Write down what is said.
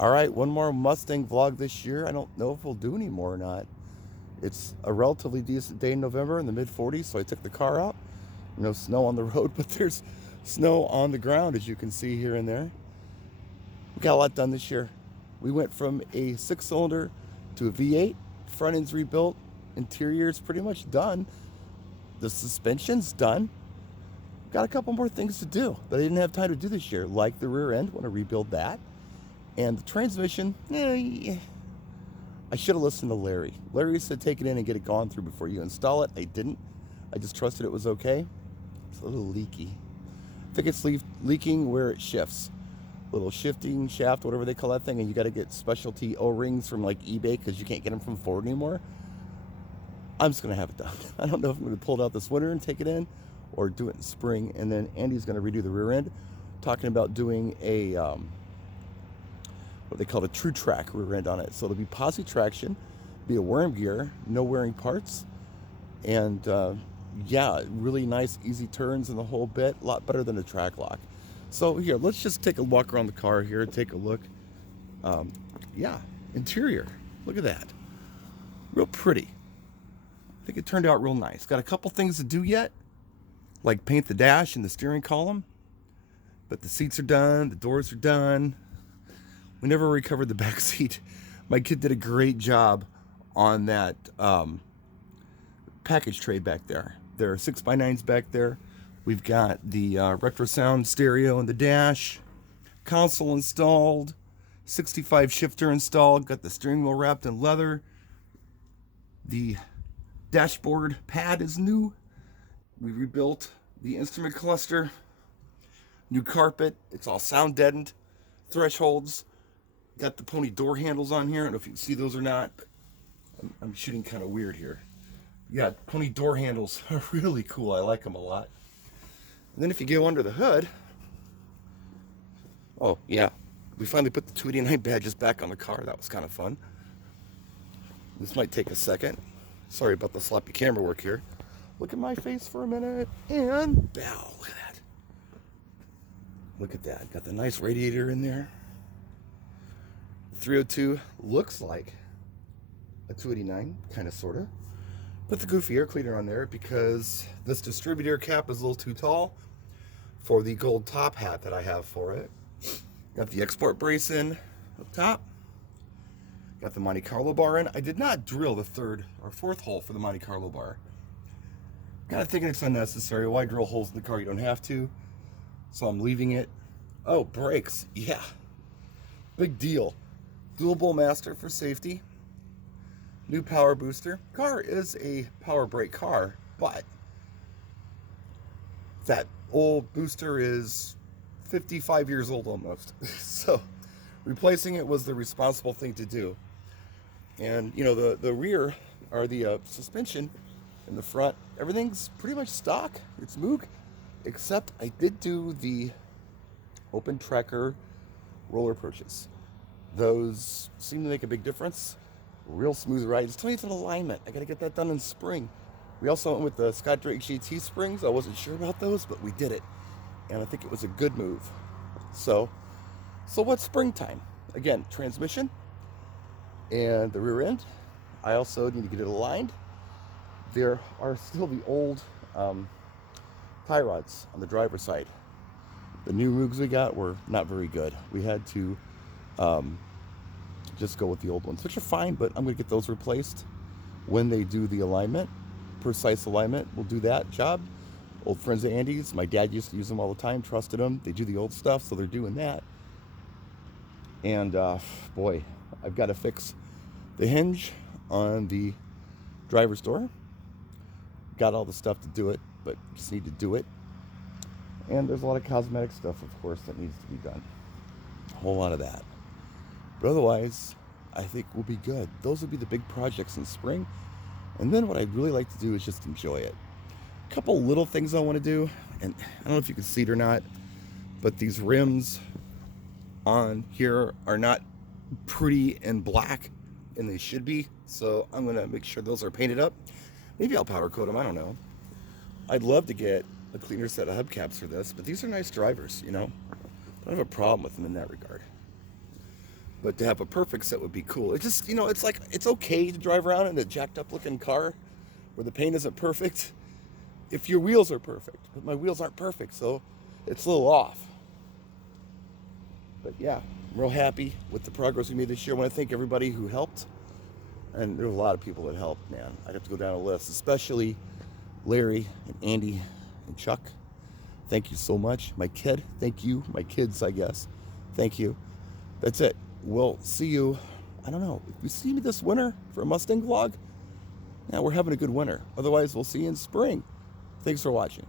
All right, one more Mustang vlog this year. I don't know if we'll do any more or not. It's a relatively decent day in November in the mid 40s, so I took the car out. No snow on the road, but there's snow on the ground, as you can see here and there. We got a lot done this year. We went from a 6-cylinder to a V8. Front end's rebuilt. Interior's pretty much done. The suspension's done. Got a couple more things to do that I didn't have time to do this year, like the rear end. Want to rebuild that. And the transmission, I should have listened to Larry. Larry said take it in and get it gone through before you install it. I didn't. I just trusted it was okay. It's a little leaky. I think it's leaking where it shifts. Little shifting shaft, whatever they call that thing, and you got to get specialty O-rings from like eBay because you can't get them from Ford anymore. I'm just going to have it done. I don't know if I'm going to pull it out this winter and take it in or do it in spring. And then Andy's going to redo the rear end, talking about doing a what they call a true track rear end on it. So it'll be posi traction, be a worm gear, no wearing parts, and yeah, really nice easy turns and the whole bit. A lot better than a track lock. So here, let's just take a walk around the car here, take a look. Yeah, interior, look at that. Real pretty. I think it turned out real nice. Got a couple things to do yet, like paint the dash and the steering column, but the seats are done, the doors are done. We never recovered the back seat. My kid did a great job on that package tray back there. There are 6x9s back there. We've got the retro sound stereo in the dash, console installed, 65 shifter installed, got the steering wheel wrapped in leather. The dashboard pad is new. We rebuilt the instrument cluster, new carpet. It's all sound deadened, thresholds. Got the pony door handles on here. I don't know if you can see those or not, but I'm shooting kind of weird here. Yeah, pony door handles are really cool. I like them a lot. And then if you go under the hood, oh yeah, we finally put the 289 badges back on the car. That was kind of fun. This might take a second. Sorry about the sloppy camera work here. Look at my face for a minute and bow. Look at that. Look at that. Got the nice radiator in there. 302 looks like a 289, kind of, sort of. Put the goofy air cleaner on there because this distributor cap is a little too tall for the gold top hat that I have for it. Got the export brace in up top. Got the Monte Carlo bar in. I did not drill the third or fourth hole for the Monte Carlo bar. Kind of thinking it's unnecessary. Why drill holes in the car? You don't have to. So I'm leaving it. Oh, brakes. Yeah. Big deal. Dual bowl master for safety. New power booster. Car is a power brake car, but that old booster is 55 years old almost. So replacing it was the responsible thing to do. And you know, the rear, or the suspension in the front, everything's pretty much stock. It's Moog, except I did do the open tracker roller approaches. Those seem to make a big difference. Real smooth ride. It's 20th alignment. I got to get that done in spring. We also went with the Scott Drake GT springs. I wasn't sure about those, but we did it. And I think it was a good move. So what's springtime? Again, transmission and the rear end. I also need to get it aligned. There are still the old tie rods on the driver's side. The new Moogs we got were not very good. We had to just go with the old ones, which are fine, but I'm going to get those replaced when they do the alignment. Precise alignment will do that job. Old friends of Andy's. My dad used to use them all the time, trusted them. They do the old stuff, so they're doing that. And boy, I've got to fix the hinge on the driver's door. Got all the stuff to do it, but just need to do it. And there's a lot of cosmetic stuff, of course, that needs to be done. A whole lot of that. But otherwise, I think we'll be good. Those will be the big projects in spring. And then what I'd really like to do is just enjoy it. A couple little things I want to do, and I don't know if you can see it or not, but these rims on here are not pretty and black, and they should be. So I'm going to make sure those are painted up. Maybe I'll powder coat them, I don't know. I'd love to get a cleaner set of hubcaps for this, but these are nice drivers, you know. I don't have a problem with them in that regard. But to have a perfect set would be cool. It's just, it's like, it's okay to drive around in a jacked up looking car where the paint isn't perfect if your wheels are perfect. But my wheels aren't perfect, so it's a little off. But yeah, I'm real happy with the progress we made this year. I want to thank everybody who helped. And there were a lot of people that helped, man. I have to go down a list, especially Larry and Andy and Chuck. Thank you so much. My kid, thank you. My kids, I guess. Thank you. That's it. We'll see you, I don't know, if you see me this winter for a Mustang vlog, yeah, we're having a good winter. Otherwise, we'll see you in spring. Thanks for watching.